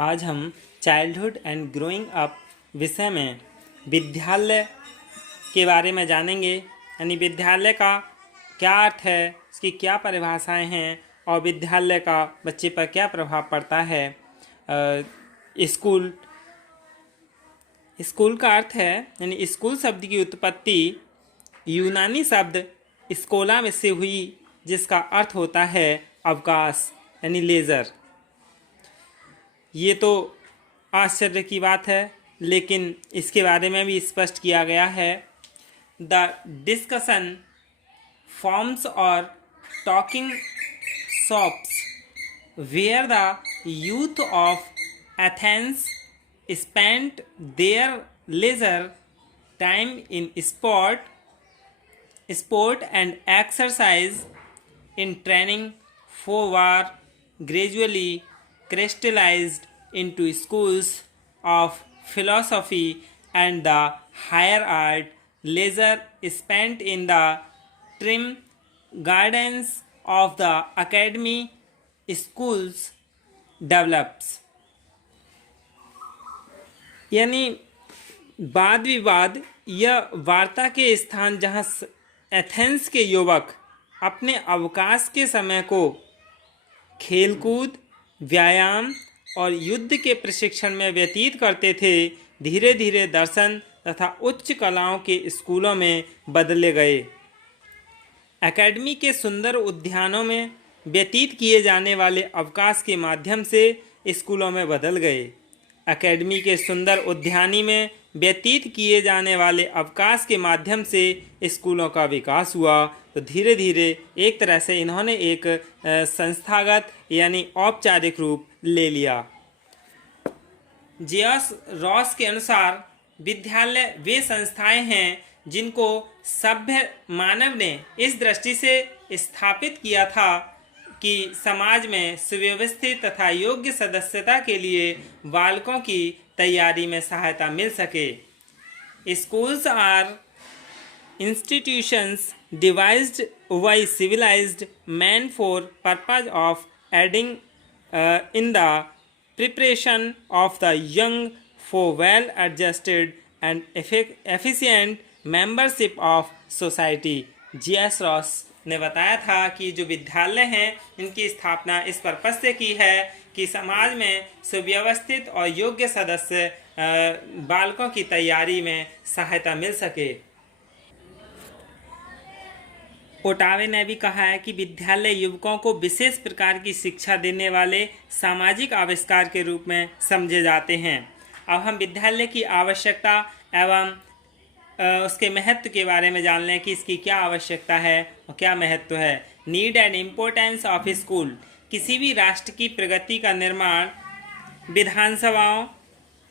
आज हम childhood and growing up विषय में विद्यालय के बारे में जानेंगे। यानी विद्यालय का क्या अर्थ है, उसकी क्या परिभाषाएं हैं और विद्यालय का बच्चे पर क्या प्रभाव पड़ता है। स्कूल का अर्थ है, यानी स्कूल शब्द की उत्पत्ति यूनानी शब्द स्कोला में से हुई, जिसका अर्थ होता है अवकाश यानी लेजर। ये तो आश्चर्य की बात है, लेकिन इसके बारे में भी स्पष्ट किया गया है। द डिस्कशन फॉर्म्स और talking shops where the youth of Athens spent their leisure time in sport and exercise in training for war gradually crystallized into schools of philosophy and the higher art. Leisure spent in the trim gardens of the academy schools develops। यानी वाद विवाद या वार्ता के स्थान जहाँ Athens के युवक अपने अवकाश के समय को खेलकूद, व्यायाम और युद्ध के प्रशिक्षण में व्यतीत करते थे, धीरे धीरे दर्शन तथा उच्च कलाओं के स्कूलों में बदले गए। एकेडमी के सुंदर उद्यानों में व्यतीत किए जाने वाले अवकाश के माध्यम से स्कूलों में बदल गए। एकेडमी के सुंदर उद्यानी में व्यतीत किए जाने वाले अवकाश के माध्यम से स्कूलों का विकास हुआ। तो धीरे धीरे एक तरह से इन्होंने एक संस्थागत यानी औपचारिक रूप ले लिया। जेएस रॉस के अनुसार विद्यालय वे संस्थाएं हैं जिनको सभ्य मानव ने इस दृष्टि से स्थापित किया था कि समाज में सुव्यवस्थित तथा योग्य सदस्यता के लिए बालकों की तैयारी में सहायता मिल सके। Schools are institutions devised by civilised man for purpose of aiding in the preparation of the young for well adjusted and efficient membership of society. JS Ross ने बताया था कि जो विद्यालय हैं, इनकी स्थापना इस पर्पज से की है कि समाज में सुव्यवस्थित और योग्य सदस्य बालकों की तैयारी में सहायता मिल सके। ओटावे ने भी कहा है कि विद्यालय युवकों को विशेष प्रकार की शिक्षा देने वाले सामाजिक आविष्कार के रूप में समझे जाते हैं। अब हम विद्यालय की आवश्यकता एवं उसके महत्व के बारे में जान लें कि इसकी क्या आवश्यकता है और क्या महत्व है। Need and importance of school. किसी भी राष्ट्र की प्रगति का निर्माण विधानसभाओं,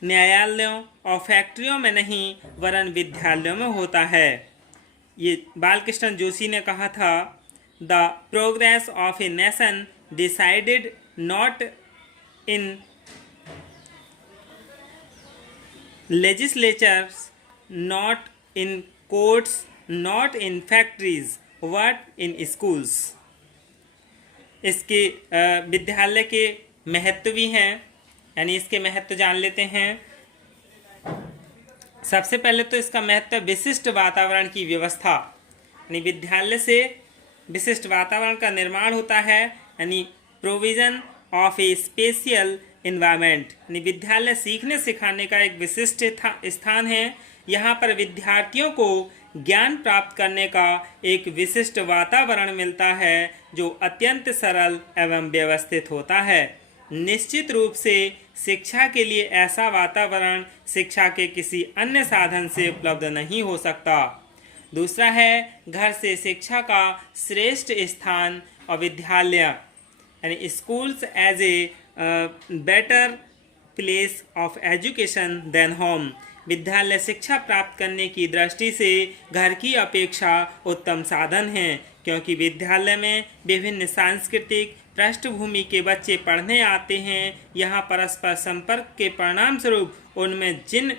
न्यायालयों और फैक्ट्रियों में नहीं वरन विद्यालयों में होता है। ये बालकृष्ण जोशी ने कहा था, the progress of a nation decided not in legislatures, not in courts, not in factories, but in schools. इसके विद्यालय के महत्व भी हैं, यानी इसके महत्व जान लेते हैं। सबसे पहले तो इसका महत्व विशिष्ट वातावरण की व्यवस्था, यानी विद्यालय से विशिष्ट वातावरण का निर्माण होता है, यानी provision of a special environment. यानी विद्यालय सीखने सिखाने का एक विशिष्ट स्थान है। यहाँ पर विद्यार्थियों को ज्ञान प्राप्त करने का एक विशिष्ट वातावरण मिलता है जो अत्यंत सरल एवं व्यवस्थित होता है। निश्चित रूप से शिक्षा के लिए ऐसा वातावरण शिक्षा के किसी अन्य साधन से उपलब्ध नहीं हो सकता। दूसरा है घर से शिक्षा का श्रेष्ठ स्थान और विद्यालय, यानी schools as a better place of education than home. विद्यालय शिक्षा प्राप्त करने की दृष्टि से घर की अपेक्षा उत्तम साधन है, क्योंकि विद्यालय में विभिन्न सांस्कृतिक पृष्ठभूमि के बच्चे पढ़ने आते हैं। यहाँ परस्पर संपर्क के परिणाम स्वरूप उनमें जिन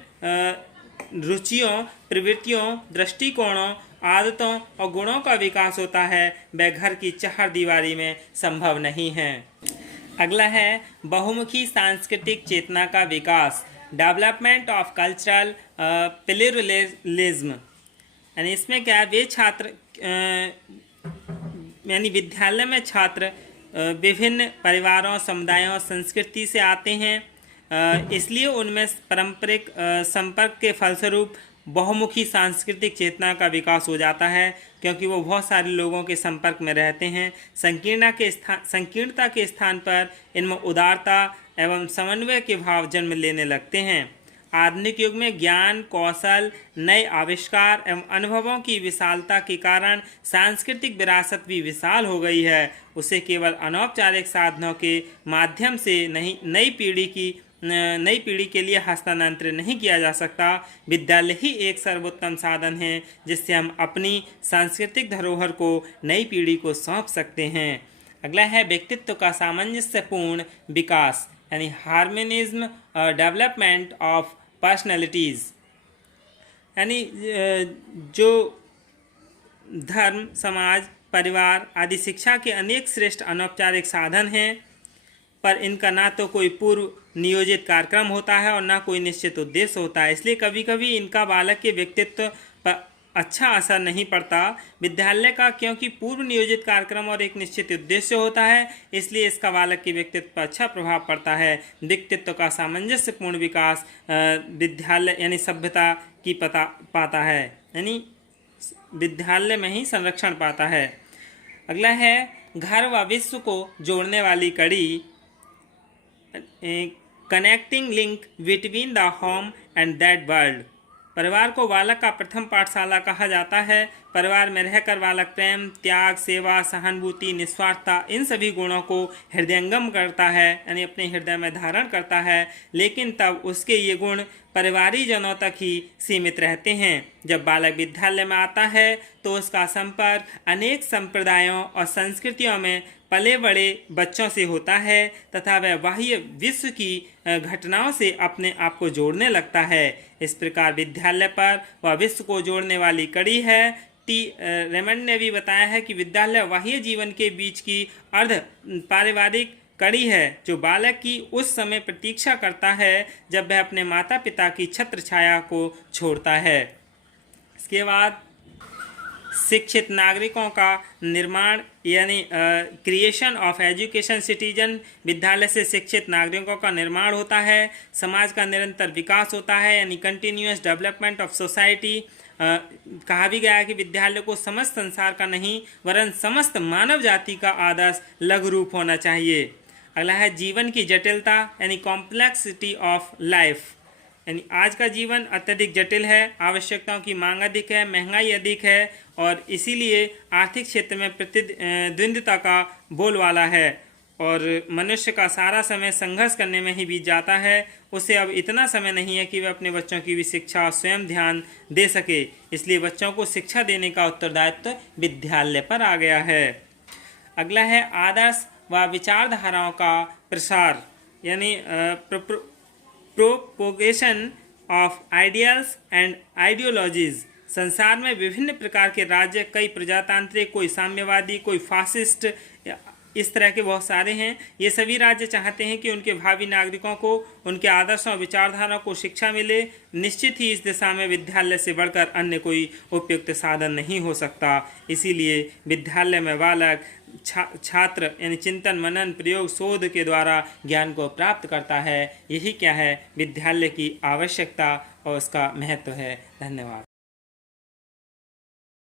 रुचियों, प्रवृत्तियों, दृष्टिकोणों, आदतों और गुणों का विकास होता है, वह घर की चार दीवारी में संभव नहीं है। अगला है बहुमुखी सांस्कृतिक चेतना का विकास, डेवलपमेंट ऑफ कल्चरल प्लुरलिज्म। यानी इसमें क्या है, वे छात्र यानी विद्यालय में छात्र विभिन्न परिवारों, समुदायों, संस्कृति से आते हैं, इसलिए उनमें पारंपरिक संपर्क के फलस्वरूप बहुमुखी सांस्कृतिक चेतना का विकास हो जाता है, क्योंकि वो बहुत सारे लोगों के संपर्क में रहते हैं। संकीर्णता के स्थान पर इनमें उदारता एवं समन्वय के भाव जन्म लेने लगते हैं। आधुनिक युग में ज्ञान, कौशल, नए आविष्कार एवं अनुभवों की विशालता के कारण सांस्कृतिक विरासत भी विशाल हो गई है। उसे केवल अनौपचारिक साधनों के माध्यम से नहीं, नई पीढ़ी के लिए हस्तांतरित नहीं किया जा सकता। विद्यालय ही एक सर्वोत्तम साधन है जिससे हम अपनी सांस्कृतिक धरोहर को नई पीढ़ी को सौंप सकते हैं। अगला है व्यक्तित्व का सामंजस्यपूर्ण विकास, यानी हार्मोनिज्म डेवलपमेंट ऑफ पर्सनैलिटीज़। यानी जो धर्म, समाज, परिवार आदि शिक्षा के अनेक श्रेष्ठ अनौपचारिक साधन हैं, पर इनका ना तो कोई पूर्व नियोजित कार्यक्रम होता है और ना कोई निश्चित उद्देश्य होता है। इसलिए कभी कभी इनका बालक के व्यक्तित्व पर अच्छा असर नहीं पड़ता। विद्यालय का क्योंकि पूर्व नियोजित कार्यक्रम और एक निश्चित उद्देश्य होता है, इसलिए इसका बालक के व्यक्तित्व पर अच्छा प्रभाव पड़ता है। व्यक्तित्व का सामंजस्यपूर्ण विकास विद्यालय यानी सभ्यता की पाता है, यानी विद्यालय में ही संरक्षण पाता है। अगला है घर व विश्व को जोड़ने वाली कड़ी, connecting link between the home and that world. परिवार को बालक का प्रथम पाठशाला कहा जाता है। परिवार में रहकर बालक प्रेम, त्याग, सेवा, सहानुभूति, निस्वार्थता इन सभी गुणों को हृदयंगम करता है, यानी अपने हृदय में धारण करता है। लेकिन तब उसके ये गुण परिवारीजनों तक ही सीमित रहते हैं। जब बालक विद्यालय में आता है तो उसका संपर्क अनेक संप्रदायों और संस्कृतियों में पले बड़े बच्चों से होता है तथा वह बाह्य विश्व की घटनाओं से अपने आप को जोड़ने लगता है। इस प्रकार विद्यालय पर वह विश्व को जोड़ने वाली कड़ी है। रेमंड ने भी बताया है कि विद्यालय बाह्य जीवन के बीच की अर्ध पारिवारिक कड़ी है, जो बालक की उस समय प्रतीक्षा करता है जब वह अपने माता पिता की छत्र छाया को छोड़ता है। इसके बाद शिक्षित नागरिकों का निर्माण, यानी क्रिएशन ऑफ एजुकेशन सिटीजन। विद्यालय से शिक्षित नागरिकों का निर्माण होता है, समाज का निरंतर विकास होता है, यानी कंटिन्यूअस डेवलपमेंट ऑफ सोसाइटी। कहा भी गया है कि विद्यालय को समस्त संसार का नहीं वरन समस्त मानव जाति का आदर्श लघु रूप होना चाहिए। अगला है जीवन की जटिलता, यानी कॉम्प्लेक्सिटी ऑफ लाइफ। यानी आज का जीवन अत्यधिक जटिल है, आवश्यकताओं की मांग अधिक है, महंगाई अधिक है और इसीलिए आर्थिक क्षेत्र में प्रतिद्वंद्विता का बोलबाला है और मनुष्य का सारा समय संघर्ष करने में ही बीत जाता है। उसे अब इतना समय नहीं है कि वह अपने बच्चों की भी शिक्षा स्वयं ध्यान दे सके, इसलिए बच्चों को शिक्षा देने का उत्तरदायित्व विद्यालय पर आ गया है। अगला है आदर्श व विचारधाराओं का प्रसार, यानी propagation of ideals and ideologies. संसार में विभिन्न प्रकार के राज्य, कई प्रजातांत्रिक, कोई साम्यवादी, कोई फासिस्ट, इस तरह के बहुत सारे हैं। ये सभी राज्य चाहते हैं कि उनके भावी नागरिकों को उनके आदर्शों और विचारधारा को शिक्षा मिले। निश्चित ही इस दिशा में विद्यालय से बढ़कर अन्य कोई उपयुक्त साधन नहीं हो सकता। इसीलिए विद्यालय में बालक छात्र यानी चिंतन, मनन, प्रयोग, शोध के द्वारा ज्ञान को प्राप्त करता है। यही क्या है विद्यालय की आवश्यकता और उसका महत्व है। धन्यवाद।